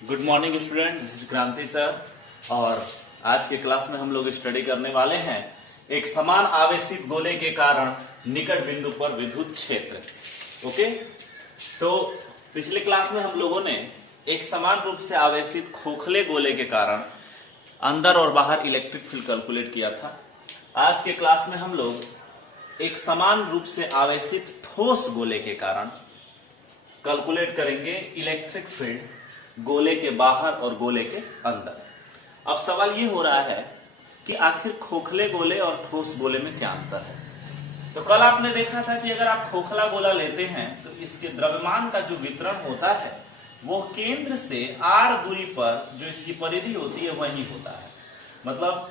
Good morning student, this is क्रांति sir. और आज के क्लास में हम लोग स्टडी करने वाले हैं एक समान आवेशित गोले के कारण निकट बिंदु पर विद्युत क्षेत्र। ओके, तो पिछले क्लास में हम लोगों ने एक समान रूप से आवेशित खोखले गोले के कारण अंदर और बाहर इलेक्ट्रिक फील्ड कैलकुलेट किया था। आज के क्लास में हम लोग एक समान रूप से आवेशित ठोस गोले के कारण कैलकुलेट करेंगे इलेक्ट्रिक फील्ड गोले के बाहर और गोले के अंदर। अब सवाल ये हो रहा है कि आखिर खोखले गोले और ठोस गोले में क्या अंतर है। तो कल आपने देखा था कि अगर आप खोखला गोला लेते हैं तो इसके द्रव्यमान का जो वितरण होता है वो केंद्र से r दूरी पर जो इसकी परिधि होती है वही होता है। मतलब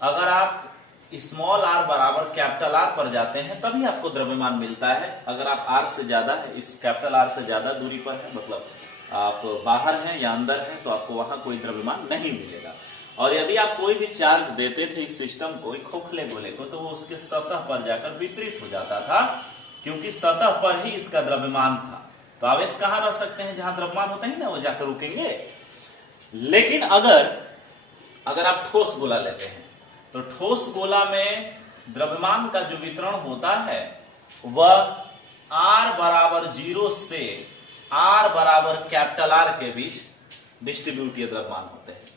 अगर आप स्मॉल r बराबर कैपिटल R पर जाते हैं तभी आपको द्रव्यमान मिलता है। अगर आप r से ज्यादा है, इस कैपिटल R से ज्यादा दूरी पर है, मतलब आप बाहर हैं या अंदर हैं, तो आपको वहां कोई द्रव्यमान नहीं मिलेगा। और यदि आप कोई भी चार्ज देते थे इस सिस्टम को, खोखले गोले को, तो वो उसके सतह पर जाकर वितरित हो जाता था, क्योंकि सतह पर ही इसका द्रव्यमान था। तो आवेश कहां रह सकते हैं? जहां द्रव्यमान होता है ना, वो जाकर रुकेंगे। लेकिन अगर आप ठोस गोला लेते हैं तो ठोस गोला में द्रव्यमान का जो वितरण होता है वह r बराबर 0 से r बराबर कैपिटल R के बीच डिस्ट्रीब्यूटिव द्रव्यमान होते हैं।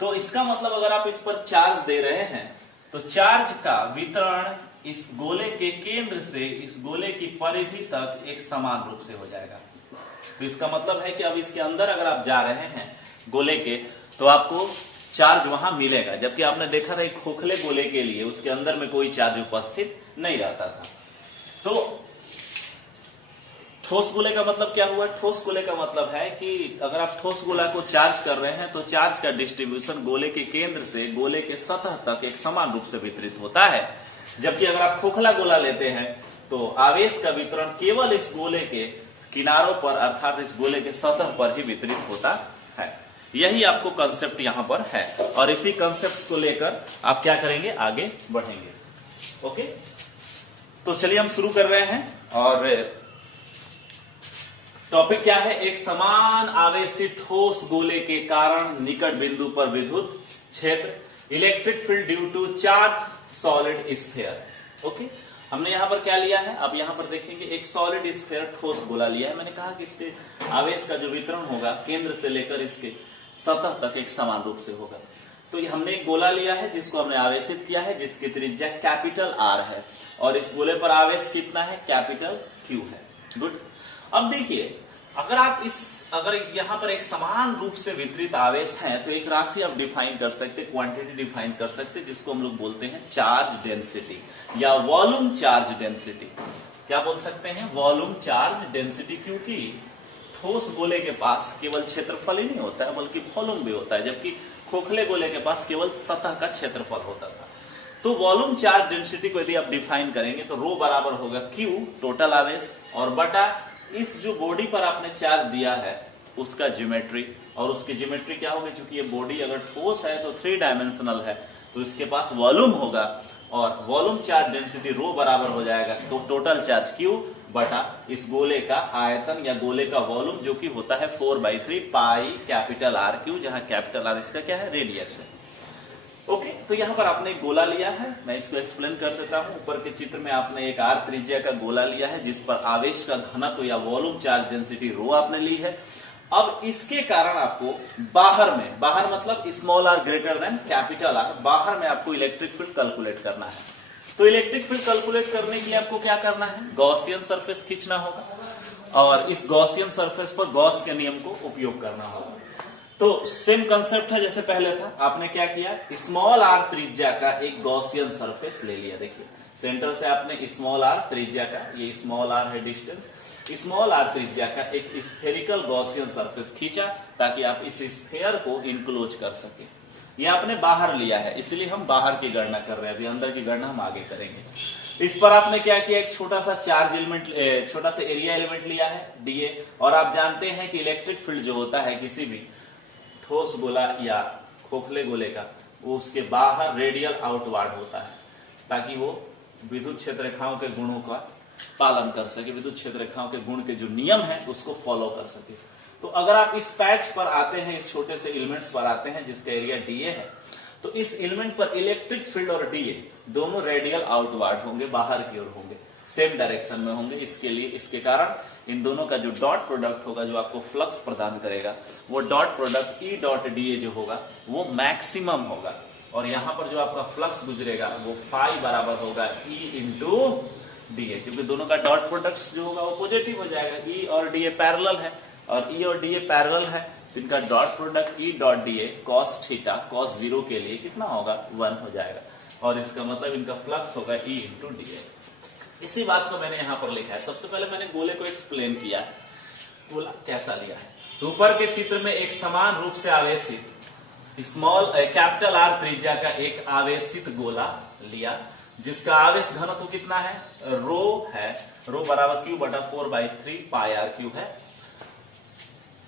तो इसका मतलब अगर आप इस पर चार्ज दे रहे हैं तो चार्ज का वितरण इस गोले के केंद्र से इस गोले की परिधि तक एक समान रूप से हो जाएगा। तो इसका मतलब है कि अब इसके अंदर अगर आप जा रहे हैं गोले के तो आपको चार्ज वहां मिलेगा, जबकि आपने देखा था एक खोखले गोले के लिए उसके अंदर में कोई चार्ज उपस्थित नहीं रहता था। तो ठोस गोले का मतलब क्या हुआ? ठोस गोले का मतलब है कि अगर आप ठोस गोला को चार्ज कर रहे हैं तो चार्ज का डिस्ट्रीब्यूशन गोले के केंद्र से गोले के सतह तक एक समान रूप से वितरित होता है। जबकि अगर आप खोखला गोला लेते हैं तो आवेश का वितरण केवल इस गोले के किनारों पर अर्थात इस गोले के सतह पर ही वितरित होता है। यही आपको कंसेप्ट यहां पर है और इसी कंसेप्ट को लेकर आप क्या करेंगे, आगे बढ़ेंगे। ओके, तो चलिए हम शुरू कर रहे हैं। और टॉपिक क्या है? एक समान आवेशित ठोस गोले के कारण निकट बिंदु पर विद्युत क्षेत्र, electric field due to charge solid sphere. Okay, हमने यहां पर क्या लिया है? आप यहां पर देखेंगे एक सॉलिड स्फीयर ठोस गोला लिया है। मैंने कहा कि इसके आवेश का जो वितरण होगा केंद्र से लेकर इसके सतह तक एक समान रूप से होगा। तो ये हमने एक गोला लिया है जिसको हमने आवेशित किया है, जिसकी त्रिज्या कैपिटल R है और इस गोले पर आवेश कितना है? कैपिटल Q है। गुड। अब देखिए, अगर यहां पर एक समान रूप से वितरित आवेश है तो एक राशि आप डिफाइन कर सकते, क्वांटिटी डिफाइन कर सकते, जिसको हम लोग बोलते हैं चार्ज डेंसिटी या वॉल्यूम चार्ज डेंसिटी। क्या बोल सकते हैं? वॉल्यूम चार्ज डेंसिटी, क्योंकि ठोस गोले के पास केवल क्षेत्रफल ही नहीं होता है बल्कि वॉल्यूम भी होता है, जबकि खोखले गोले के पास केवल सतह का क्षेत्रफल होता था। तो वॉल्यूम चार्ज डेंसिटी को यदि आप डिफाइन करेंगे तो रो बराबर होगा Q टोटल आवेश और बटा इस जो बॉडी पर आपने चार्ज दिया है उसका ज्योमेट्री। और उसकी ज्योमेट्री क्या होगी? क्योंकि ये बॉडी अगर ठोस है तो 3 डायमेंशनल है तो इसके पास वॉल्यूम होगा और वॉल्यूम चार्ज डेंसिटी रो बराबर हो जाएगा तो टोटल चार्ज Q बटा इस गोले का आयतन या गोले का वॉल्यूम, जो कि होता है 4/3 पाई कैपिटल RQ, जहां कैपिटल R इसका क्या है? रेडियस है। ओके, तो यहां पर आपने एक गोला लिया है, मैं इसको एक्सप्लेन कर देता हूं। ऊपर के चित्र में आपने एक R त्रिज्या का गोला लिया है जिस पर आवेश का घनत्व या वॉल्यूम चार्ज डेंसिटी रो आपने ली है। अब इसके कारण आपको बाहर मतलब small r greater than capital R, बाहर में आपको इलेक्ट्रिक फील्ड कैलकुलेट करना है। तो इलेक्ट्रिक फील्ड कैलकुलेट करने के लिए आपको क्या करना है? गॉसियन सरफेस खींचना होगा और इस गॉसियन सरफेस पर गॉस के नियम को उपयोग करना होगा। तो सेम कंसेप्ट है जैसे पहले था। आपने क्या किया? स्मॉल r त्रिज्या का एक गॉसियन सरफेस ले लिया। देखिए, सेंटर से आपने स्मॉल r त्रिज्या का, ये स्मॉल r है डिस्टेंस, स्मॉल r त्रिज्या का एक स्फेरिकल गॉसियन सरफेस खींचा ताकि आप इस स्फीयर को इनक्लोज कर सके। ये आपने बाहर लिया है, इसलिए हम बाहर की गणना कर रहे हैं, अभी अंदर की गणना हम आगे करेंगे। इस पर आपने क्या किया? एक छोटा सा चार्ज एलिमेंट, छोटा सा एरिया एलिमेंट लिया है dA। और आप जानते हैं कि इलेक्ट्रिक फील्ड जो होता है किसी भी ठोस गोला या खोखले गोले का, वो उसके बाहर रेडियल आउटवर्ड होता है ताकि वो विद्युत क्षेत्र रेखाओं के गुणों का पालन कर सके, विद्युत क्षेत्र रेखाओं के गुण के जो नियम है उसको फॉलो कर सके। तो अगर आप इस पैच पर आते हैं, इस छोटे से एलिमेंट्स पर आते हैं जिसका एरिया डीए है, तो इस एलिमेंट पर इलेक्ट्रिक फील्ड और डीए दोनों रेडियल आउटवर्ड होंगे, बाहर की ओर होंगे, सेम डायरेक्शन में होंगे। इसके कारण इन दोनों का जो डॉट प्रोडक्ट होगा, जो आपको फ्लक्स प्रदान करेगा, वो डॉट प्रोडक्ट ई डॉट डीए जो होगा वो मैक्सिमम होगा। और यहां पर जो आपका फ्लक्स गुजरेगा वो फाई बराबर होगा ई इंटू डीए, क्योंकि दोनों का डॉट प्रोडक्ट जो होगा वो पॉजिटिव हो जाएगा। ई और डीए पैरेलल है, और ई और डीए पैरेलल है, तो इनका डॉट प्रोडक्ट ई dot DA cos theta cos 0 के लिए कितना होगा, 1 हो जाएगा। और इसका मतलब इनका फ्लक्स होगा ई इंटू डीए। इसी बात को मैंने यहां पर लिखा है। सबसे पहले मैंने गोले को एक्सप्लेन किया है, गोला कैसा लिया है। तो ऊपर के चित्र में एक समान रूप से आवेशित कैपिटल आर त्रिज्या का एक आवेशित गोला लिया, जिसका आवेश घनत्व कितना है, रो है, रो बराबर क्यू बटा 4/3 पाई आर क्यू है।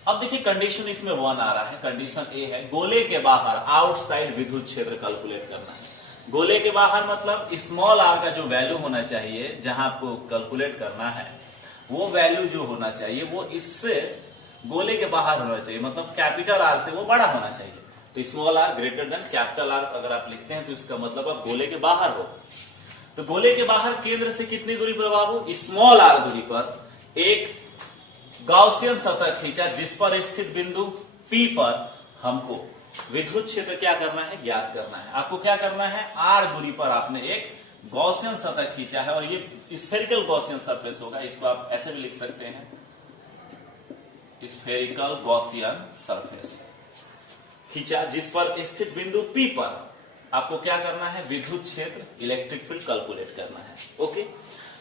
अब देखिए कंडीशन इसमें 1 आ रहा है। कंडीशन ए है, गोले के बाहर आउटसाइड विद्युत क्षेत्र कैलकुलेट करना है। गोले के बाहर मतलब स्मॉल आर का जो वैल्यू होना चाहिए, जहां आपको कैलकुलेट करना है, वो वैल्यू जो होना चाहिए वो इससे गोले के बाहर होना चाहिए, मतलब कैपिटल आर से वो बड़ा होना चाहिए। तो small r greater than capital r अगर आप लिखते हैं तो इसका मतलब आप गोले के बाहर हो। तो गोले के बाहर केंद्र से कितनी दूरी पर बाबू, स्मॉल आर दूरी पर एक गॉसियन सतह खींचा, जिस पर स्थित बिंदु P पर हमको विद्युत क्षेत्र क्या करना है, ज्ञात करना है। आपको क्या करना है, आर दूरी पर आपने एक गॉसियन सतह खींचा है, और ये स्फेरिकल गॉसियन सरफेस होगा। इसको आप ऐसे भी लिख सकते हैं, स्फेरिकल गॉसियन सरफेस खींचा, जिस पर स्थित बिंदु P पर आपको क्या करना है, विद्युत क्षेत्र इलेक्ट्रिक फील्ड कैलकुलेट करना है। ओके,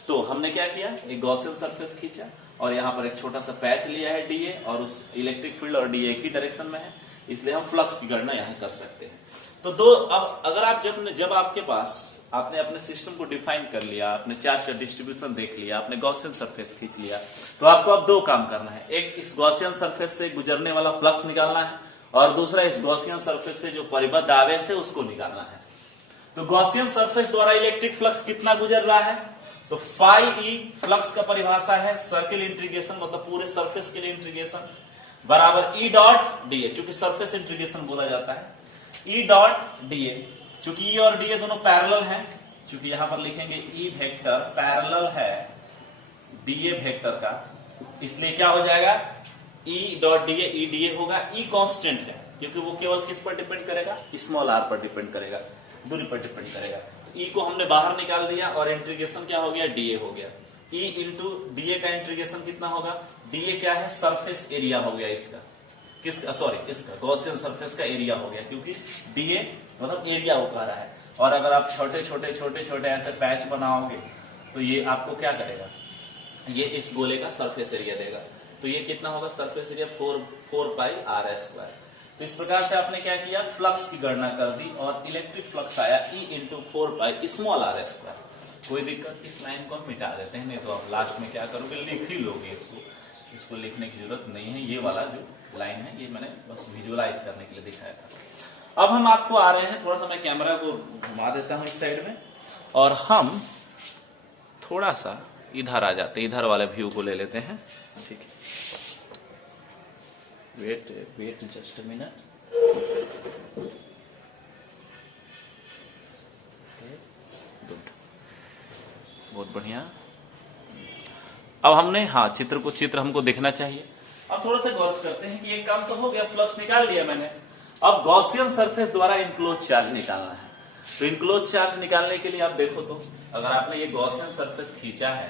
तो हमने क्या किया, एक गॉसियन सरफेस खींचा और यहाँ पर एक छोटा सा पैच लिया है डीए, और उस इलेक्ट्रिक फील्ड और डीए एक ही डायरेक्शन में है, इसलिए हम फ्लक्स की गणना यहाँ कर सकते हैं। तो अब अगर आप जब आपके पास आपने अपने सिस्टम को डिफाइन कर लिया, आपने चार्ज का डिस्ट्रीब्यूशन देख लिया, आपने गॉसियन सरफेस खींच लिया, तो आपको अब 2 काम करना है। एक, इस गॉसियन सरफेस से गुजरने वाला फ्लक्स निकालना है, और दूसरा, इस गॉसियन सरफेस से जो परिबद्ध आवेश है उसको निकालना है। तो गॉसियन सरफेस द्वारा इलेक्ट्रिक फ्लक्स कितना गुजर रहा है, तो फाई ई फ्लक्स का परिभाषा है सर्किल इंटीग्रेशन, मतलब पूरे सरफेस के लिए इंटीग्रेशन, बराबर ई डॉट डीए, चूंकि सरफेस इंटीग्रेशन बोला जाता है, ई डॉट डीए। चूंकि ई और डीए दोनों पैरेलल हैं, चूंकि यहां पर लिखेंगे ई वेक्टर पैरेलल है डीए वेक्टर का, इसलिए क्या हो जाएगा, ई डॉट डीए, ई डीए होगा। ई कांस्टेंट है, क्योंकि वो केवल किस पर डिपेंड करेगा, स्मॉल आर पर डिपेंड करेगा, दूरी पर डिपेंड करेगा। ई को हमने बाहर निकाल दिया, और इंटीग्रेशन क्या हो गया, डीए हो गया। ई इंटू डीए का इंटीग्रेशन कितना होगा, डीए क्या है, सरफेस एरिया हो गया इसका, किसका, सॉरी इसका गॉसियन सरफेस का एरिया हो गया, क्योंकि डीए मतलब एरिया हो पा रहा है। और अगर आप छोटे छोटे ऐसे पैच बनाओगे तो ये आपको क्या करेगा, ये इस गोले का सरफेस एरिया देगा। तो ये कितना होगा, surface area 4 pi r square. तो इस प्रकार से आपने क्या किया, फ्लक्स की गणना कर दी, और इलेक्ट्रिक फ्लक्स आया E into 4 pi small r square. कोई दिक्कत, इस लाइन को हम मिटा देते हैं, नहीं तो आप लास्ट में क्या करोगे, लिख ही लोगे इसको लिखने की जरूरत नहीं है। ये वाला जो लाइन है ये मैंने बस विजुअलाइज करने के लिए दिखाया था। अब हम आपको आ रहे हैं, थोड़ा सा मैं कैमरा को घुमा देता हूं इस साइड में, और हम थोड़ा सा इधर आ जाते हैं, इधर वाले व्यू को ले लेते हैं। ठीक है, wait just a minute. Good, बहुत बढ़िया। अब हमने, हाँ, चित्र हमको देखना चाहिए। अब थोड़ा सा गौर करते हैं कि एक काम तो हो गया, फ्लक्स निकाल लिया मैंने। अब गॉसियन सरफेस द्वारा इनक्लोज चार्ज निकालना है। तो इनक्लोज चार्ज निकालने के लिए आप देखो, तो अगर आपने ये गॉसियन सरफेस खींचा है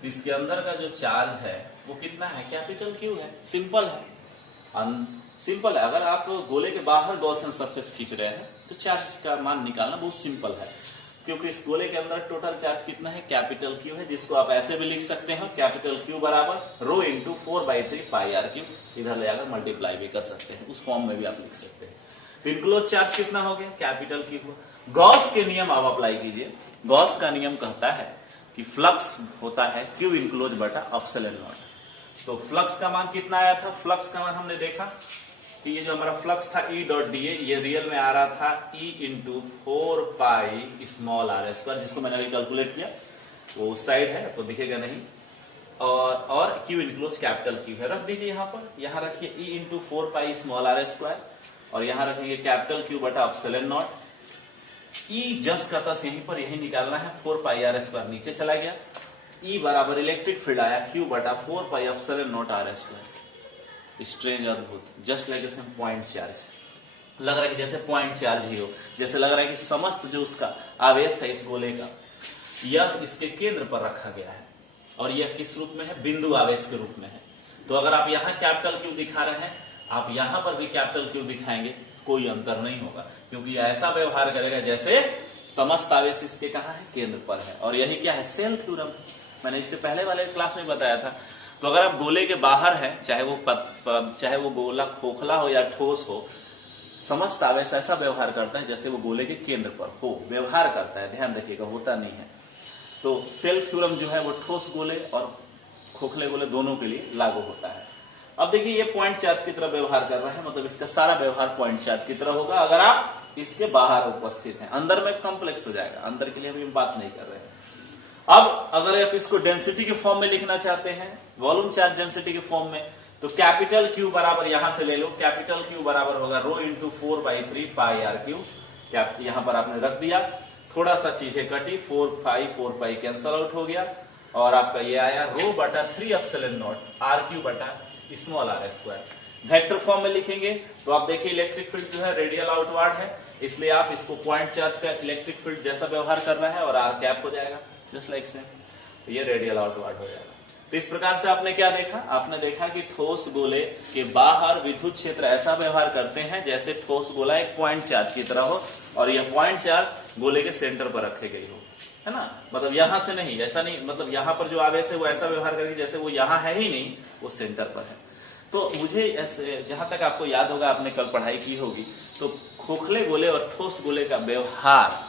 तो इसके अंदर का जो चार्ज है वो कितना है, कैपिटल क्यू है। सिंपल है, सिंपल है। अगर आप गोले के बाहर गॉसियन सरफेस खींच रहे हैं तो चार्ज का मान निकालना बहुत सिंपल है, क्योंकि इस गोले के अंदर टोटल चार्ज कितना है, कैपिटल क्यू है, जिसको आप ऐसे भी लिख सकते हैं, कैपिटल क्यू बराबर rho into 4/3 pi are Q. इधर ले आकर मल्टीप्लाई भी कर सकते हैं, उस फॉर्म में भी आप लिख सकते हैं। तो इनक्लोज चार्ज कितना हो गया, कैपिटल क्यू। गॉस के नियम आप अप्लाई कीजिए। गॉस का नियम कहता है कि फ्लक्स होता है क्यू इनक्लोज बटा एप्सिलॉन नॉट। तो फ्लक्स का मान कितना आया था, फ्लक्स का मान हमने देखा कि ये जो हमारा फ्लक्स था ई डॉट डीए, ये रियल में आ रहा था E into 4 pi small r square, जिसको मैंने अभी कैलकुलेट किया। वो उस साइड है तो दिखेगा नहीं, और Q इनक्लोज कैपिटल Q है, रख दीजिए यहाँ पर। यहाँ रखिए E into 4 pi small r square, और यहाँ रखेंगे कैपिटल Q बटा एप्सिलॉन नॉट। E जस्ट का तस यहीं पर यही निकालना है, 4 पाई r स्क्वायर नीचे चला गया, E बराबर इलेक्ट्रिक फील्ड आया Q बटा 4 pi epsilon not r square. Strange, अद्भुत, जस्ट लाइक जैसे पॉइंट चार्ज लग रहा है कि जैसे पॉइंट चार्ज ही हो, जैसे लग रहा है कि समस्त जो उसका आवेश है इस गोले का यह इसके केंद्र पर रखा गया है, और यह किस रूप में है, बिंदु आवेश के रूप में है। तो अगर आप यहाँ कैपिटल Q दिखा रहे हैं, आप यहाँ पर भी कैपिटल Q दिखाएंगे, कोई अंतर नहीं होगा, क्योंकि ऐसा व्यवहार करेगा जैसे समस्त आवेश इसके कहाँ है, केंद्र पर है। और यही क्या है, सेल थ्योरम, मैंने इससे पहले वाले क्लास में बताया था। तो अगर आप गोले के बाहर है, चाहे वो गोला खोखला हो या ठोस हो, समस्त आवेश ऐसा व्यवहार करता है जैसे वो गोले के केंद्र पर हो, व्यवहार करता है, ध्यान रखिएगा, होता नहीं है। तो सेल थ्योरम जो है वो ठोस गोले और खोखले गोले दोनों के लिए लागू होता है। अब देखिए ये पॉइंट चार्ज की तरह व्यवहार कर रहा है, मतलब इसका सारा व्यवहार पॉइंट चार्ज की तरह होगा अगर आप इसके बाहर उपस्थित हैं। अंदर में कॉम्प्लेक्स हो जाएगा, अंदर के लिए हम बात नहीं कर रहे हैं। अब अगर आप इसको डेंसिटी के फॉर्म में लिखना चाहते हैं, वॉल्यूम चार्ज डेंसिटी के फॉर्म में, तो कैपिटल Q बराबर यहां से ले लो, कैपिटल Q बराबर होगा rho into 4/3 pi are Q. यहां पर आपने रख दिया, थोड़ा सा चीजें कटी, 4 पाई कैंसल आउट हो गया, और आपका ये आया रो बटा 3 एप्सिलॉन नॉट आर क्यू बटा small r square. Vector form में लिखेंगे तो आप देखिए इलेक्ट्रिक फील्ड जो है रेडियल आउटवर्ड है, इसलिए आप इसको पॉइंट चार्ज का इलेक्ट्रिक फील्ड जैसा व्यवहार कर रहा है, और आर कैप हो जाएगा जस्ट लाइक से, ये रेडियल आउटवर्ड हो जाएगा। तो इस प्रकार से आपने क्या देखा, आपने देखा कि ठोस गोले के बाहर विद्युत क्षेत्र ऐसा व्यवहार करते हैं जैसे ठोस गोला एक पॉइंट चार्ज की तरह हो, और यह पॉइंट चार्ज गोले के सेंटर पर रखे गई हो, है ना। मतलब यहां से नहीं, ऐसा नहीं, मतलब यहां पर जो आवेश है वो ऐसा व्यवहार करेगी जैसे वो यहां है ही नहीं, वो सेंटर पर है। तो मुझे ऐसे, जहां तक आपको याद होगा, आपने कल पढ़ाई की होगी, तो खोखले गोले और ठोस गोले का व्यवहार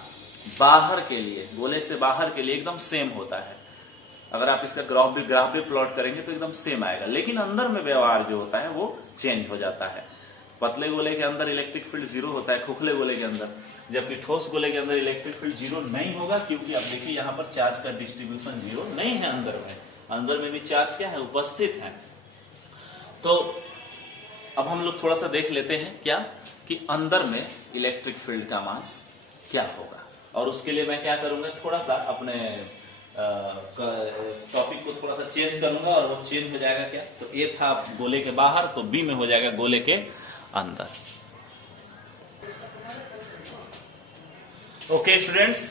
बाहर के लिए, गोले से बाहर के लिए एकदम सेम होता है। अगर आप इसका ग्राफ भी प्लॉट करेंगे तो एकदम सेम आएगा, लेकिन अंदर में व्यवहार जो होता है वो चेंज हो जाता है। पतले गोले के अंदर इलेक्ट्रिक फील्ड 0 होता है, खोखले गोले के अंदर, जबकि ठोस गोले के अंदर इलेक्ट्रिक फील्ड 0 नहीं होगा, क्योंकि आप देखिए यहाँ पर चार्ज का डिस्ट्रीब्यूशन 0 नहीं है। अंदर में भी चार्ज क्या है, उपस्थित है। तो अब हम लोग थोड़ा सा देख लेते हैं क्या, कि अंदर में इलेक्ट्रिक फील्ड का मान क्या होगा, और उसके लिए मैं क्या करूंगा, थोड़ा सा अपने टॉपिक को थोड़ा सा चेंज करूंगा, और वो चेंज हो जाएगा क्या, तो ए था गोले के बाहर, तो बी में हो जाएगा गोले के अंदर। ओके स्टूडेंट्स,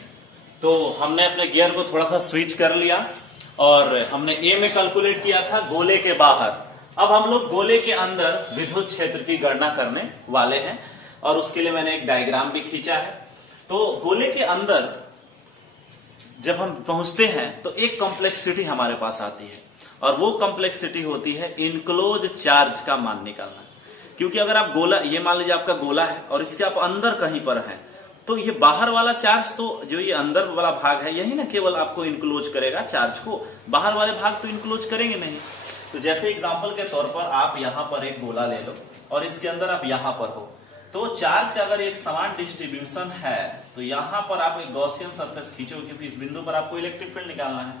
तो हमने अपने गियर को थोड़ा सा स्विच कर लिया, और हमने ए में कैलकुलेट किया था गोले के बाहर। अब हम लोग गोले के अंदर विद्युत क्षेत्र की गणना करने वाले हैं, और उसके लिए मैंने एक डायग्राम भी खींचा है। तो गोले के अंदर जब हम पहुंचते हैं तो एक कॉम्प्लेक्सिटी हमारे पास आती है, और वो कॉम्प्लेक्सिटी होती है इनक्लोज चार्ज का मान निकालना। क्योंकि अगर आप गोला, ये मान लीजिए आपका गोला है और इसके आप अंदर कहीं पर हैं, तो ये बाहर वाला चार्ज, तो जो ये अंदर वाला भाग है यही ना केवल आपको इनक्लोज करेगा चार्ज को, बाहर वाले भाग तो इनक्लोज करेंगे नहीं। तो जैसे एग्जाम्पल के तौर पर आप यहाँ पर एक गोला ले लो, और इसके अंदर आप यहाँ पर हो, तो चार्ज का अगर एक समान डिस्ट्रीब्यूशन है, तो यहां पर आप एक गॉसियन सरफेस खींचो, क्योंकि इस बिंदु पर आपको इलेक्ट्रिक फील्ड निकालना है।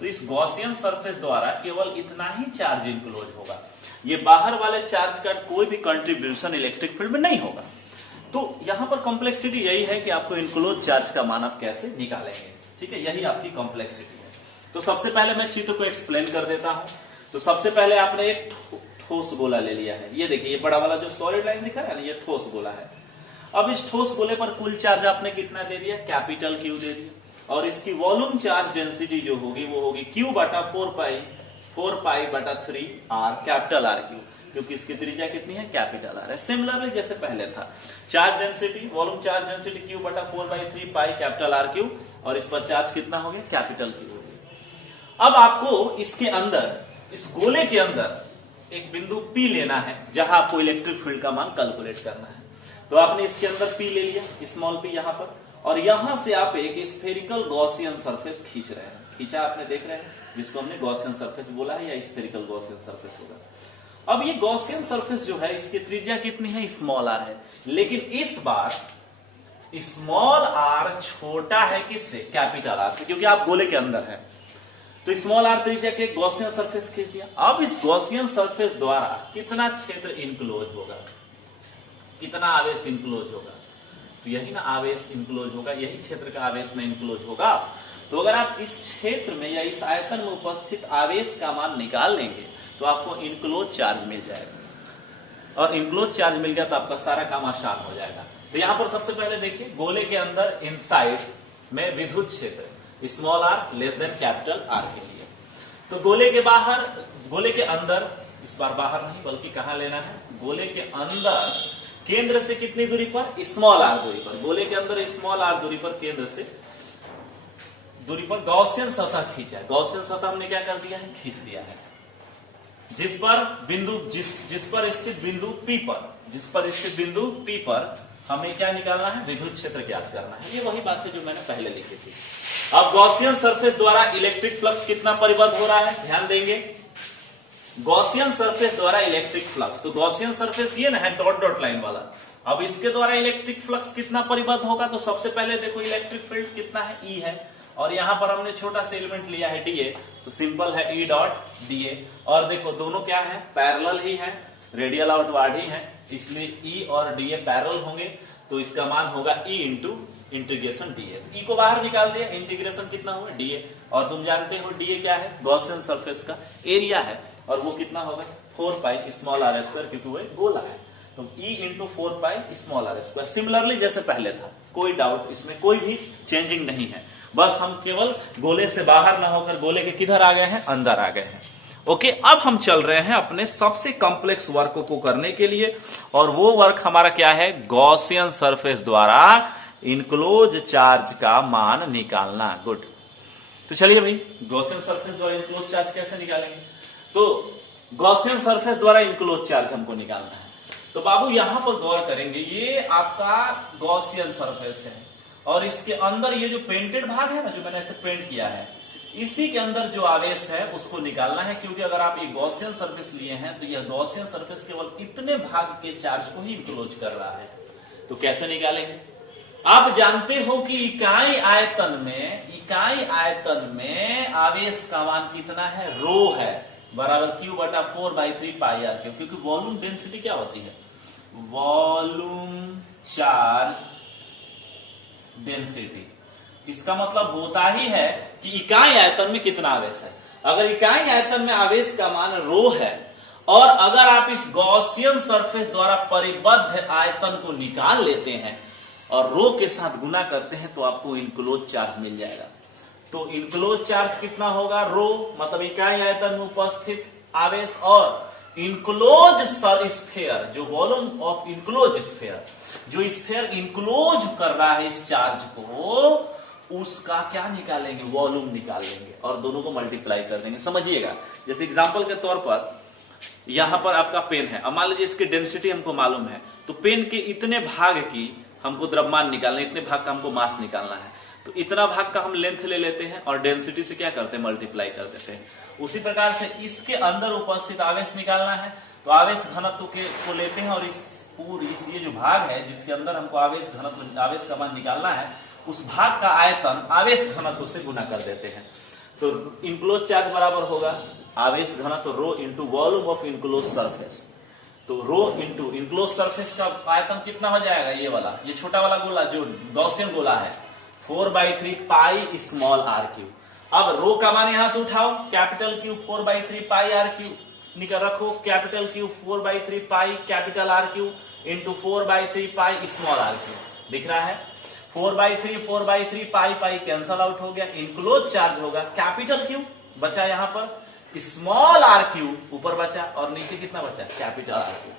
तो इस गॉसियन सरफेस द्वारा केवल इतना ही चार्ज इनक्लोज होगा, ये बाहर वाले चार्ज का कोई भी कंट्रीब्यूशन इलेक्ट्रिक फील्ड में नहीं होगा। तो यहां पर कॉम्प्लेक्सिटी यही है कि आपको इनक्लोज चार्ज का मान आप कैसे निकालेंगे, ठीक है, यही आपकी कॉम्प्लेक्सिटी है। तो सबसे पहले मैं चित्र को एक्सप्लेन कर देता हूं। तो सबसे पहले आपने एक ठोस गोला ले लिया है, ये देखिए, ये बड़ा वाला जो सॉलिड लाइन दिखा है ना, ये ठोस गोला है। अब इस ठोस गोले पर कुल चार्ज आपने कितना दे दिया, कैपिटल Q दे दिया, और इसकी वॉल्यूम चार्ज डेंसिटी जो होगी वो होगी Q बटा 4 पाई बटा 3 R कैपिटल R क्यू, क्योंकि इसकी त्रिज्या कितनी है, कैपिटल R है। सिमिलरली जैसे पहले था, charge density, volume charge density Q बटा 4/3 पाई कैपिटल R क्यू, और इस पर चार्ज कितना हो गया, कैपिटल Q हो गया। अब आपको इसके अंदर, इस गोले के अंदर एक बिंदु P लेना है, जहां आपको इलेक्ट्रिक फील्ड का मान कैलकुलेट करना है। तो आपने इसके अंदर P ले लिया, स्मॉल p यहां पर, और यहां से आप एक स्फेरिकल गॉसियन सरफेस खींच रहे हैं, खींचा आपने, देख रहे हैं, जिसको हमने गॉसियन सरफेस बोला है, या स्फेरिकल गॉसियन सरफेस होगा। अब ये गॉसियन सरफेस जो है, इसकी त्रिज्या कितनी है, स्मॉल r है, लेकिन इस बार स्मॉल r छोटा है किससे, कैपिटल R से, क्योंकि आप गोले के अंदर है। तो स्मॉल आर त्रिज्या के गॉसियन सरफेस खींच दिया। अब इस गॉसियन सरफेस द्वारा कितना क्षेत्र इनक्लोज होगा, कितना आवेश इनक्लोज होगा, तो यही ना आवेश इनक्लोज होगा, यही क्षेत्र का आवेश में इनक्लोज होगा। तो अगर आप इस क्षेत्र में या इस आयतन में उपस्थित आवेश का मान निकाल लेंगे तो आपको इनक्लोज चार्ज मिल जाएगा, और इनक्लोज चार्ज मिल गया तो आपका सारा काम आसान हो जाएगा। तो यहां पर सबसे पहले देखिए, गोले के अंदर इनसाइड में विद्युत क्षेत्र small r less than capital r के लिए। तो गोले के बाहर, गोले के अंदर, इस बार बाहर नहीं बल्कि कहां लेना है, गोले के अंदर केंद्र से कितनी दूरी पर, स्मॉल आर दूरी पर, गोले के अंदर स्मॉल आर दूरी पर, केंद्र से दूरी पर गॉसियन सतह खींचा है। गॉसियन सतह हमने क्या कर दिया है, खींच दिया है, जिस पर बिंदु, जिस पर स्थित बिंदु P पर, जिस पर स्थित बिंदु P पर हमें क्या निकालना है, विद्युत क्षेत्र ज्ञात करना है। ये वही बात है जो मैंने पहले लिखी थी। अब गॉसियन सरफेस द्वारा इलेक्ट्रिक फ्लक्स कितना परिबद्ध हो रहा है, ध्यान देंगे, गॉसियन सरफेस द्वारा इलेक्ट्रिक फ्लक्स, तो गॉसियन सरफेस ये ना है डॉट डॉट लाइन वाला। अब इसके द्वारा इलेक्ट्रिक फ्लक्स कितना परिबद्ध होगा, तो सबसे पहले देखो इलेक्ट्रिक फील्ड कितना है, E है, और यहां पर हमने छोटा सा एलिमेंट लिया है dA, तो सिंपल है E डॉट dA। और देखो दोनों क्या है, पैरेलल ही है, रेडियल आउटवार्ड ही है, इसलिए E और dA पैरेलल होंगे, तो इसका मान होगा E into integration dA। E को बाहर निकाल दिया, इंटीग्रेशन कितना हुआ, dA, और तुम जानते हो dA क्या है, गॉसियन सरफेस का एरिया है, और वो कितना होगा 4 पाई स्मॉल आर स्क्वायर, क्योंकि वो गोला है, तो E into 4 pi small r square. Similarly जैसे पहले था, कोई डाउट इसमें, कोई भी चेंजिंग नहीं है, बस हम केवल गोले से बाहर ना होकर गोले के किधर आ गए हैं, अंदर आ गए हैं। ओके, अब हम चल रहे हैं अपने सबसे कॉम्प्लेक्स वर्क को करने के लिए, और वो वर्क हमारा क्या है, गॉसियन सरफेस द्वारा इनक्लोज चार्ज का मान निकालना। गुड, तो चलिए भाई, गॉसियन सरफेस द्वारा इनक्लोज चार्ज कैसे निकालेंगे, तो गॉसियन सरफेस द्वारा इनक्लोज चार्ज हमको निकालना है। तो बाबू यहां पर गौर करेंगे, ये आपका गॉसियन सरफेस है, और इसके अंदर ये जो पेंटेड भाग है ना, जो मैंने ऐसे पेंट किया है, इसी के अंदर जो आवेश है उसको निकालना है, क्योंकि अगर आप ये गॉसियन सरफेस लिए हैं तो यह गॉसियन सरफेस केवल इतने भाग के चार्ज को ही इनक्लोज कर रहा है। तो कैसे निकालेंगे, आप जानते हो कि इकाई आयतन में आवेश का मान कितना है, रो है, बराबर Q बटा 4/3 पाई आर क्यूब, क्योंकि वॉल्यूम डेंसिटी क्या होती है, वॉल्यूम चार्ज डेंसिटी। इसका मतलब होता ही है कि इकाई आयतन में कितना आवेश है। अगर इकाई आयतन में आवेश का मान रो है, और अगर आप इस गॉसियन सरफेस द्वारा परिबद्ध आयतन को निकाल लेते हैं और रो के साथ गुना करते हैं, तो आपको इनक्लोज चार्ज मिल जाएगा। तो इनक्लोज चार्ज कितना होगा, रो मतलब इकाई आयतन में उपस्थित आवेश, और इनक्लोज स्फीयर, जो वॉल्यूम ऑफ इनक्लोज स्फीयर, जो स्फीयर इनक्लोज कर रहा है इस चार्ज को, उसका क्या निकालेंगे, वॉल्यूम निकाल लेंगे, और दोनों को मल्टीप्लाई कर देंगे। समझिएगा, जैसे एग्जांपल के तौर पर यहां पर आपका पेन है, अब मान लीजिए इसकी डेंसिटी हमको मालूम है, तो पेन के इतने भाग की हमको द्रव्यमान निकालना है, इतने भाग का हमको मास निकालना है, तो इतना भाग का हम लेंथ ले लेते हैं और डेंसिटी से क्या करते हैं, मल्टीप्लाई कर देते हैं। उसी प्रकार से इसके अंदर उपस्थित आवेश निकालना है, तो आवेश घनत्व को लेते हैं, और इस ये जो भाग है जिसके अंदर हमको आवेश घनत्व, आवेश का मान निकालना है, उस भाग का आयतन आवेश घनत्व से गुना कर देते हैं। तो इनक्लोज चार्ज बराबर होगा आवेश घनत्व rho into volume of enclose surface. तो रो इंटू इनक्लोज सरफेस का आयतन कितना हो जाएगा, ये वाला, ये छोटा वाला गोला जो गॉसियन गोला है, 4/3 पाई स्मॉल आर क्यूब। अब रो का मान यहां से उठाओ, capital cube 4/3 pi r cube निकल रखो, capital cube 4/3 pi capital r cube into 4/3 pi small r cube. दिख रहा है, 4/3 पाई कैंसल आउट हो गया, इनक्लोज चार्ज होगा कैपिटल क्यूब, बचा यहां पर स्मॉल आर क्यूब, ऊपर बचा, और नीचे कितना बचा, capital r cube.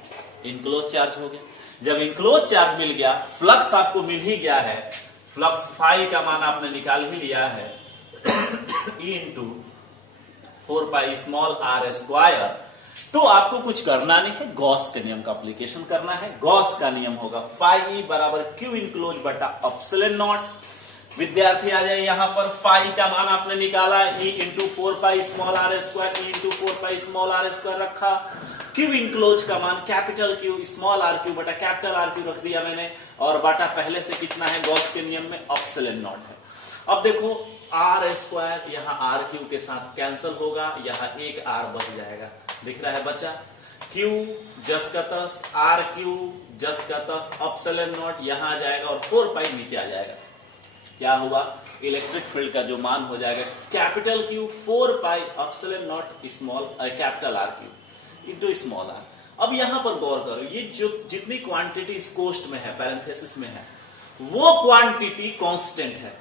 Enclose charge हो गया। जब इनक्लोज चार्ज मिल गया, फ्लक्स आपको मिल ही गया है, फ्लक्स फाई का मान आपने निकाल ही लिया है, E into 4 pi small r square. तो आपको कुछ करना नहीं है, गॉस के नियम का एप्लीकेशन करना है। गॉस का नियम होगा फाई ई बराबर क्यू इनक्लोज बटा एप्सिलॉन नॉट। विद्यार्थी आ जाए यहां पर, फाई का मान आपने निकाला, E into 4 pi small r square, E into 4 pi small r square रखा, क्यू इनक्लोज का मान capital q small r cube बटा कैपिटल आर क्यू रख दिया मैंने, और बटा पहले से कितना है, गॉस के नियम में एप्सिलॉन नॉट है। अब देखो आर स्क्वायर यहाँ आर क्यू के साथ कैंसिल होगा, यहाँ एक आर बच जाएगा, दिख रहा है बचा। क्यू जस का तस, आर क्यू जस का तस, एप्सिलॉन नॉट यहाँ आ जाएगा और 4 पाई नीचे आ जाएगा। क्या हुआ, इलेक्ट्रिक फील्ड का जो मान हो जाएगा capital q 4 pi epsilon naught small capital r cube into small r. अब यहां पर गौर करो, ये जो जितनी क्वांटिटी इस कोष्ट में है, पैरेंथेसिस में है, वो क्वांटिटी कांस्टेंट है।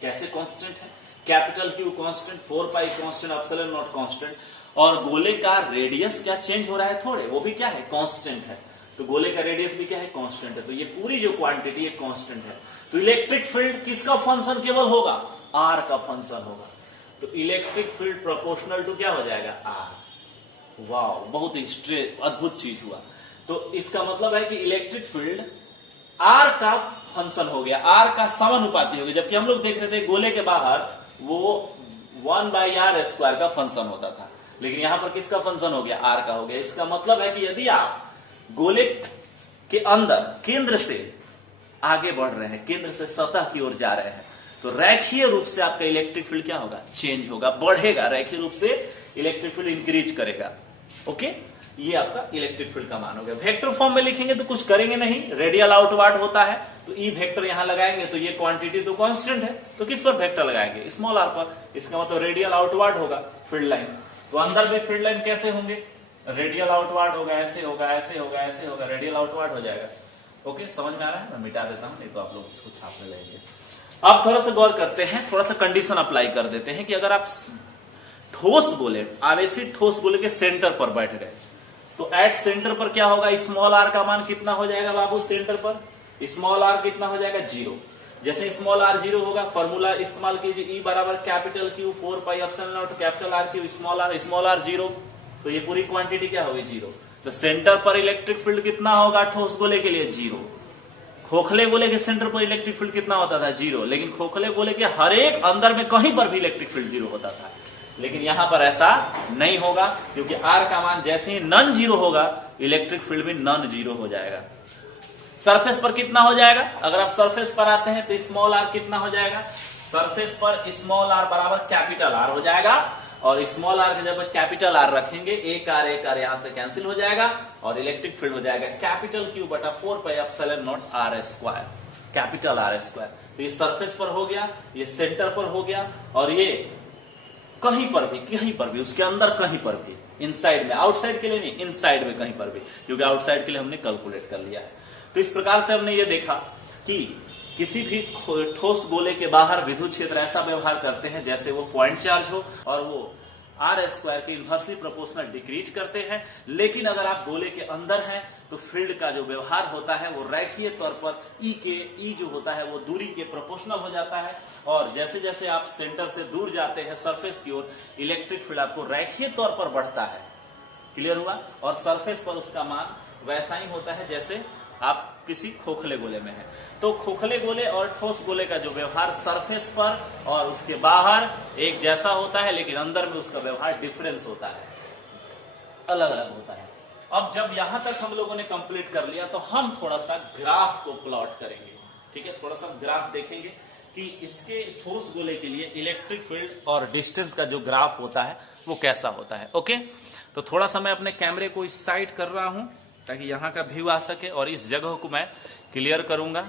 कैसे कांस्टेंट है, capital Q constant, 4 pi constant, epsilon not constant, और गोले का रेडियस क्या चेंज हो रहा है थोड़े, वो भी क्या है, कांस्टेंट है। तो गोले का रेडियस भी क्या है, कांस्टेंट है। तो ये पूरी जो क्वांटिटी है कांस्टेंट है। तो इलेक्ट्रिक फील्ड किसका फंक्शन केवल होगा, आर का फंक्शन होगा। तो इलेक्ट्रिक फील्ड प्रोपोर्शनल टू क्या हो जाएगा, आर। वाह, बहुत ही अद्भुत चीज हुआ। तो इसका मतलब है कि इलेक्ट्रिक फील्ड आर का फंक्शन हो गया, आर का समानुपाती हो गया। जबकि हम लोग देख रहे थे गोले के बाहर वो 1/r² का फंक्शन होता था, लेकिन यहां पर किसका फंक्शन हो गया, आर का हो गया। इसका मतलब है कि यदि आप गोले के अंदर केंद्र से आगे बढ़ रहे हैं, केंद्र से सतह की ओर जा रहे हैं, तो रेखीय रूप से आपका इलेक्ट्रिक फील्ड क्या होगा, चेंज होगा, बढ़ेगा, रेखीय रूप से इलेक्ट्रिक फील्ड इंक्रीज करेगा। ओके, ये आपका इलेक्ट्रिक फील्ड का मान हो गया। वेक्टर फॉर्म में लिखेंगे तो कुछ करेंगे नहीं, रेडियल आउटवर्ड होता है, तो ई वेक्टर यहां लगाएंगे तो ये क्वांटिटी तो कांस्टेंट है, तो किस पर वेक्टर लगाएंगे, स्मॉल आर पर। इसका मतलब रेडियल आउटवर्ड होगा फील्ड लाइन। तो अंदर भी फील्ड लाइन कैसे होंगे, रेडियल आउटवर्ड होगा, ऐसे होगा, ऐसे होगा, ऐसे होगा, रेडियल आउटवर्ड हो जाएगा। ओके, समझ में आ रहा है, मैं मिटा देता हूं, नहीं तो आप लोग इसको छापने लगेंगे। अब थोड़ा सा गौर करते हैं, थोड़ा सा कंडीशन अप्लाई कर देते हैं कि अगर आप ठोस गोले, आवेशित ठोस गोले के सेंटर पर बैठ गए, तो एट सेंटर पर क्या होगा, स्मॉल आर का मान कितना हो जाएगा बाबू, सेंटर पर स्मॉल आर कितना हो जाएगा, 0। जैसे स्मॉल आर 0 होगा, फॉर्मूला इस्तेमाल कीजिए, ई बराबर capital q 4 pi epsilon naught capital r cube small r 0। तो ये पूरी क्वांटिटी क्या होगी, 0। तो सेंटर पर इलेक्ट्रिक फील्ड कितना होगा ठोस गोले के लिए, 0। खोखले गोले के सेंटर पर इलेक्ट्रिक फील्ड कितना होता था, 0। लेकिन खोखले गोले के हर एक अंदर में कहीं पर भी इलेक्ट्रिक फील्ड 0 होता था। लेकिन यहां पर ऐसा नहीं होगा, क्योंकि आर का मान जैसे ही नन 0 होगा, इलेक्ट्रिक फील्ड भी नन 0 हो जाएगा। सरफेस पर कितना हो जाएगा, अगर आप सरफेस पर आते हैं तो स्मॉल आर कितना हो जाएगा, सरफेस पर स्मॉल आर बराबर कैपिटल आर हो जाएगा, और स्मॉल आर की जब कैपिटल आर रखेंगे, एक आर यहां से कैंसिल हो जाएगा, और इलेक्ट्रिक फील्ड हो जाएगा कैपिटल क्यू बटा 4 pi epsilon naught r square, capital r square. तो ये सरफेस पर हो गया, ये सेंटर पर हो गया, और ये कहीं पर भी उसके अंदर कहीं पर भी, इनसाइड में, आउटसाइड के लिए नहीं, इनसाइड में कहीं पर भी, क्योंकि आउटसाइड के लिए हमने कैलकुलेट कर लिया है। तो इस प्रकार से हमने ये देखा कि किसी भी ठोस गोले के बाहर विद्युत क्षेत्र ऐसा व्यवहार करते हैं जैसे वो पॉइंट चार्ज हो, और वो आर स्क्वायर के इनवर्सली प्रोपोर्शनल डिक्रीज करते हैं। लेकिन अगर आप गोले के अंदर हैं तो फील्ड का जो व्यवहार होता है वो रेखीय तौर पर ई जो होता है वो दूरी के प्रोपोर्शनल हो जाता है, और जैसे जैसे आप सेंटर से दूर जाते हैं सरफेस की ओर, इलेक्ट्रिक फील्ड आपको रेखीय तौर पर बढ़ता है। क्लियर हुआ, और सरफेस पर उसका मान वैसा ही होता है जैसे आप किसी खोखले गोले में है। तो खोखले गोले और ठोस गोले का जो व्यवहार सरफेस पर और उसके बाहर एक जैसा होता है, लेकिन अंदर में उसका व्यवहार डिफरेंस होता है, अलग अलग होता है। अब जब यहां तक हम लोगों ने कंप्लीट कर लिया तो हम थोड़ा सा ग्राफ को प्लॉट करेंगे। ठीक है, थोड़ा सा ग्राफ देखेंगे कि इसके ठोस गोले के लिए इलेक्ट्रिक फील्ड और डिस्टेंस का जो ग्राफ होता है वो कैसा होता है। ओके, तो थोड़ा सा मैं अपने कैमरे को इस साइड कर रहा हूं ताकि यहां का व्यू आ सके, और इस जगह को मैं क्लियर करूंगा।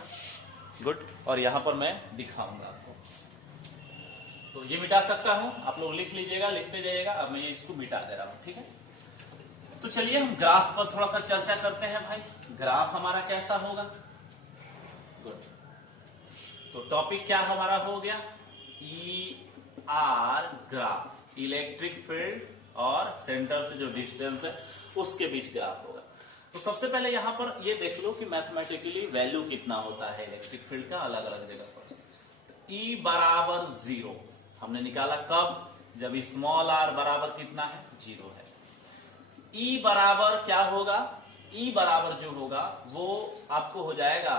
गुड, और यहां पर मैं दिखाऊंगा आपको। तो ये मिटा सकता हूं, आप लोग लिख लीजिएगा, लिखते जाइएगा। अब मैं इसको मिटा दे रहा हूं, ठीक है। तो चलिए हम ग्राफ पर थोड़ा सा चर्चा करते हैं भाई। ग्राफ हमारा कैसा होगा, गुड। तो टॉपिक क्या हमारा हो गया, E R graph, electric field और सेंटर से जो डिस्टेंस है उसके बीच ग्राफ होगा। तो सबसे पहले यहां पर ये देख लो कि मैथमेटिकली वैल्यू कितना होता है इलेक्ट्रिक फील्ड का अलग अलग जगह पर। तो E बराबर 0 हमने निकाला कब, जब स्मॉल आर बराबर कितना है, 0 है। E बराबर क्या होगा, E बराबर जो होगा वो आपको हो जाएगा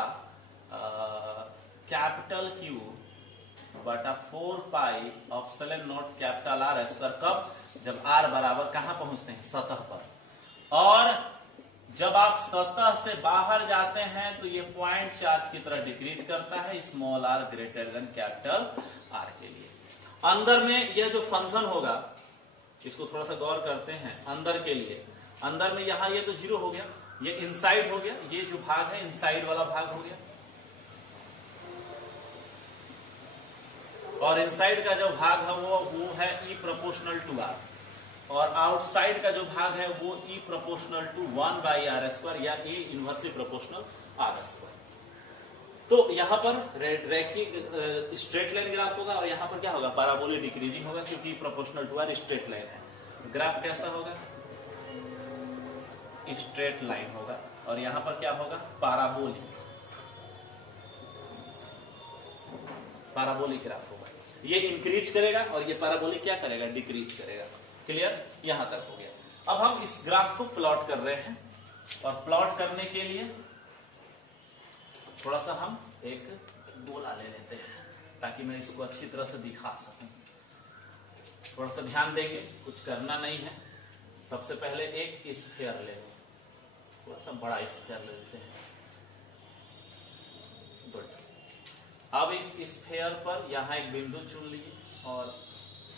कैपिटल क्यू बटा 4 pi epsilon naught capital r square, कब, जब आर बराबर कहां पहुंचते हैं, सतह पर। और जब आप सतह से बाहर जाते हैं तो ये पॉइंट चार्ज की तरह डिक्रीज करता है small r greater than capital r के लिए। अंदर में यह जो फंक्शन होगा इसको थोड़ा सा गौर करते हैं। अंदर के लिए, अंदर में यहां ये तो 0 हो गया, ये इनसाइड हो गया, ये जो भाग है इनसाइड वाला भाग हो गया, और इनसाइड का जो भाग है वो है ई प्रोपोर्शनल टू आर, और आउटसाइड का जो भाग है वो ई प्रोपोर्शनल टू 1/r² या ए इनवर्सली प्रोपोर्शनल r²। तो यहां पर रैखिक स्ट्रेट लाइन ग्राफ होगा, और यहां पर क्या होगा, पैराबोलिक डिक्रीजिंग होगा, क्योंकि proportional to r straight line है। ग्राफ कैसा होगा, स्ट्रेट लाइन होगा, और यहां पर क्या होगा, पैराबोलिक ग्राफ होगा। ये इंक्रीज करेगा और ये पैराबोलिक क्या करेगा, डिक्रीज करेगा। क्लियर, यहां तक हो गया। अब हम इस ग्राफ को प्लॉट कर रहे हैं, और प्लॉट करने के लिए थोड़ा सा हम एक गोला ले लेते हैं ताकि मैं इसको अच्छी तरह से दिखा सकूं। थोड़ा सा ध्यान देंगे, कुछ करना नहीं है। सबसे पहले एक स्फीयर ले लो, थोड़ा सा बड़ा स्फीयर ले लेते हैं। गुड। अब इस स्फीयर पर यहां एक बिंदु चुन लिए और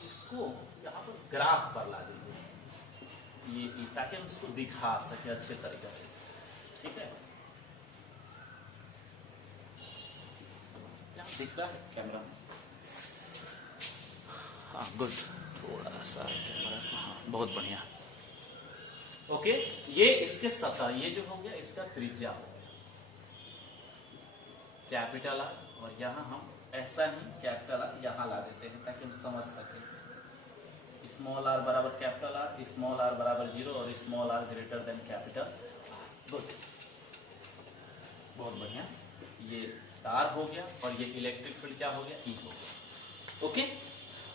इसको यहां पर ग्राफ पर ला दीजिए, ये ताकि हम इसको दिखा सके अच्छे तरीके से। ठीक है, दिख रहा है कैमरा में? हाँ, गुड। थोड़ा सा कैमरा, हाँ, बहुत बढ़िया। ओके, ये इसके सतह, ये जो हो गया इसका त्रिज्या हो गया कैपिटल आर, और यहां हम ऐसा ही कैपिटल आर यहां ला देते हैं ताकि हम समझ सके। स्मॉल आर बराबर कैपिटल आर, स्मॉल आर बराबर 0 और small r greater than capital r. Good, बहुत बढ़िया। ये तार हो गया, और ये इलेक्ट्रिक फील्ड क्या हो गया, ई हो गया। ओके,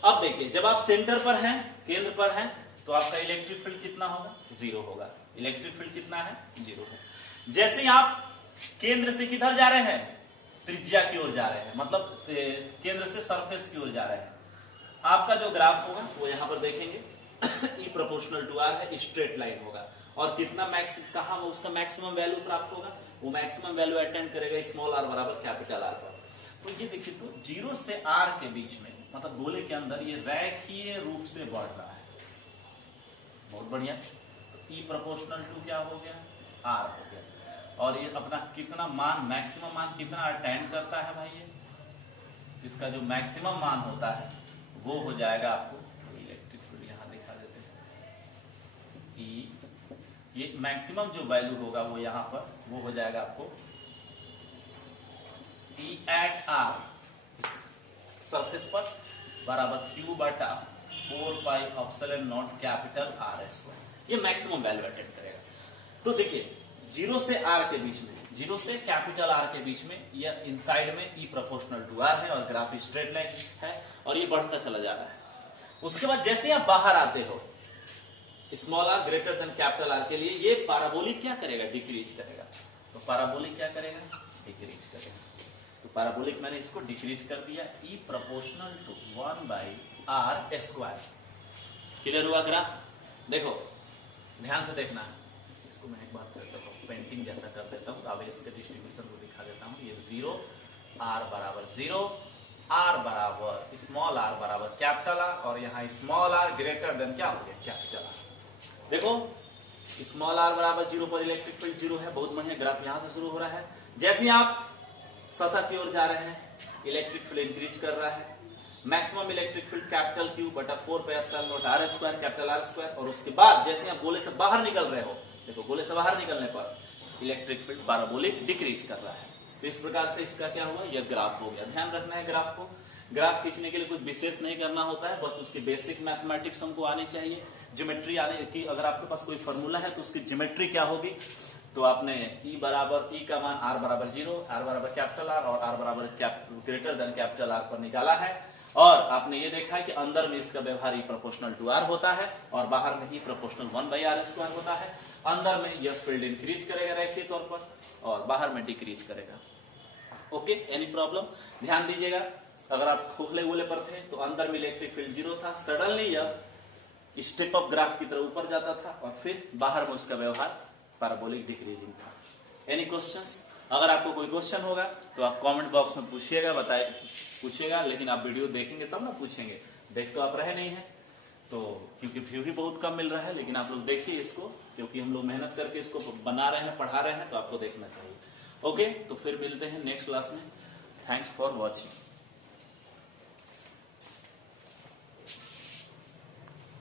अब देखिए, जब आप सेंटर पर हैं, केंद्र पर हैं, तो आपका इलेक्ट्रिक फील्ड कितना होगा, 0 होगा। इलेक्ट्रिक फील्ड कितना है, 0 है। जैसे ही आप केंद्र से किधर जा रहे हैं, त्रिज्या की ओर जा रहे हैं, मतलब केंद्र से सरफेस की ओर जा रहे हैं, आपका जो ग्राफ होगा वो यहां पर देखेंगे ई प्रोपोर्शनल टू आर है, स्ट्रेट लाइन होगा। और कितना कहां उसका मैक्सिमम वैल्यू प्राप्त होगा, वो मैक्सिमम वैल्यू अटेंड करेगा स्मॉल आर बराबर कैपिटल आर पर। तो ये देखिए, तो 0 से r के बीच में, मतलब गोले के अंदर ये रैखीय रूप से बढ़ रहा है। बहुत बढ़िया। तो ई प्रोपोर्शनल टू क्या हो गया, r हो गया, और ये अपना कितना मान, मैक्सिमम मान कितना अटेंड करता है भाई, ये इसका जो मैक्सिमम मान होता है वो हो जाएगा आपको, इलेक्ट्रिक फील्ड यहां दिखा देते हैं, ई, ये मैक्सिमम जो वैल्यू होगा वो यहां पर वो हो जाएगा आपको E at r सरफेस पर बराबर Q बटा 4πε0 कैपिटल r²। ये मैक्सिमम वैल्यू अटेंड करेगा। तो देखिए, 0 से r के बीच में, 0 से कैपिटल R के बीच में, यह इनसाइड में E प्रोपोर्शनल टू R है, और ग्राफ स्ट्रेट लाइन है, और ये बढ़ता चला जा रहा है। उसके बाद जैसे आप बाहर आते हो, small r greater than capital r के लिए, ये पैराबोलिक क्या करेगा, डिक्रीज करेगा। तो पैराबोलिक क्या करेगा, डिक्रीज करेगा। तो पैराबोलिक मैंने इसको डिक्रीज कर दिया, ई प्रोपोर्शनल टू 1/r²। क्लियर हुआ ग्राफ? देखो, ध्यान से देखना, इसको मैं एक बार पेंटिंग जैसा कर देता हूँ, अब इसके डिस्ट्रीब्यूशन को दिखा देता हूँ। ये 0, r बराबर 0, r बराबर स्मॉल r बराबर कैपिटल आर, और यहाँ स्मॉल r ग्रेटर देन क्या हो गया, कैपिटल आर। देखो, स्मॉल r बराबर 0 पर इलेक्ट्रिक फील्ड 0 है। बहुत बढ़िया, ग्राफ यहां से शुरू हो रहा है। जैसे ही आप सतह की ओर जा रहे हैं, इलेक्ट्रिक फील्ड इंक्रीज कर रहा है। Maximum electric field capital Q बटा 4πε0 r² कैपिटल R², और उसके बाद जैसे आप गोले से बाहर निकल रहे हो, देखो गोले से बाहर निकलने पर इलेक्ट्रिक फील्ड पैराबोलिक डिक्रीज कर रहा है। तो इस प्रकार से इसका क्या हुआ, यह ग्राफ हो गया। ध्यान रखना है ग्राफ को। ग्राफ खींचने के लिए कुछ विशेष नहीं करना होता है, बस उसकी बेसिक मैथमेटिक्स हमको आनी चाहिए, ज्योमेट्री आने की। अगर आपके पास कोई फॉर्मूला है तो उसकी ज्योमेट्री क्या होगी, तो आपने ई का मान r बराबर 0, r बराबर कैपिटल आर और r बराबर ग्रेटर देन कैपिटल आर पर निकाला है, और आपने ये देखा है कि अंदर में इसका व्यवहार ई प्रोपोर्शनल टू r होता है, और बाहर में ही प्रोपोर्शनल 1/r² होता है। अंदर में यह फील्ड इंक्रीज करेगा रैखिक तौर पर, और बाहर में डिक्रीज करेगा। Okay, any problem? ध्यान दीजिएगा, अगर आप खोखले गोले पर थे तो अंदर में इलेक्ट्रिक फील्ड 0 था, सडनली यह स्टेप अप ग्राफ की तरह ऊपर जाता था, और फिर बाहर में उसका व्यवहार पैराबोलिक डिक्रीजिंग था। Any questions? अगर आपको कोई क्वेश्चन होगा तो आप कमेंट बॉक्स में पूछिएगा, पूछिएगा, लेकिन आप वीडियो देखेंगे तब ना पूछेंगे, देख तो आप रहे नहीं हैं, तो क्योंकि व्यू ही बहुत कम मिल रहा है, लेकिन आप लोग देखिए इसको, क्योंकि हम लोग मेहनत करके इसको बना रहे हैं, पढ़ा रहे हैं, तो आपको देखना चाहिए। ओके, तो फिर मिलते हैं नेक्स्ट क्लास में। Thanks for watching.